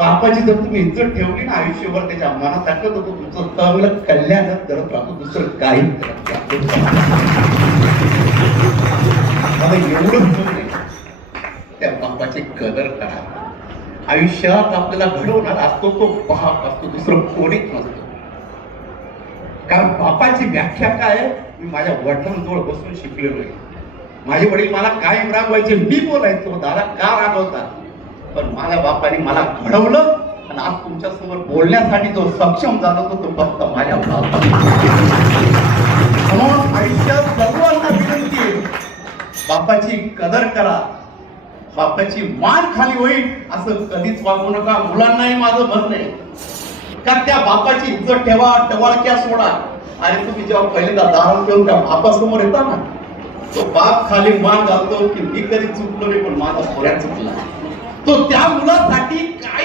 बापाची जर तुम्ही इज्जत ठेवली ना आयुष्यभर, त्याच्या मनात टाकत होतो तुमचं चांगलं कल्याणच करत राहतो, दुसरं काही करत राहतो. मला एवढंच नाही, त्या बापाची कदर करा. आयुष्यात आपल्याला घडवणार असतो तो बाप असतो, दुसरं कोणीच नसतो. कारण बापाची व्याख्या काय मी माझ्या वडिलांजवळ बसून शिकलेलो आहे. माझे वडील मला कायम रागवायचे, मी बोलायचो दादा का रागवतात, पण माझ्या बापाने मला घडवलं आणि आज तुमच्या समोर बोलण्यासाठी जो सक्षम झाला तो फक्त माझ्या बापाने. म्हणून आयुष्यात सर्वांना विनंती आहे, बापाची कदर करा. बापाची मान खाली होईल असं कधीच वागू नका. मुलांनाही माझं म्हणणं आहे, कारण त्या बापाची इज्जत ठेवा, टवाळक्या सोडा. आणि तुम्ही जेव्हा पहिल्यांदा दारू घेऊन त्या बापासमोर येता ना, तो बाप खाली मान घालतो की मी कधी चुकलो नाही, पण माझा पोऱ्या चुकला. तो त्या मुलासाठी काय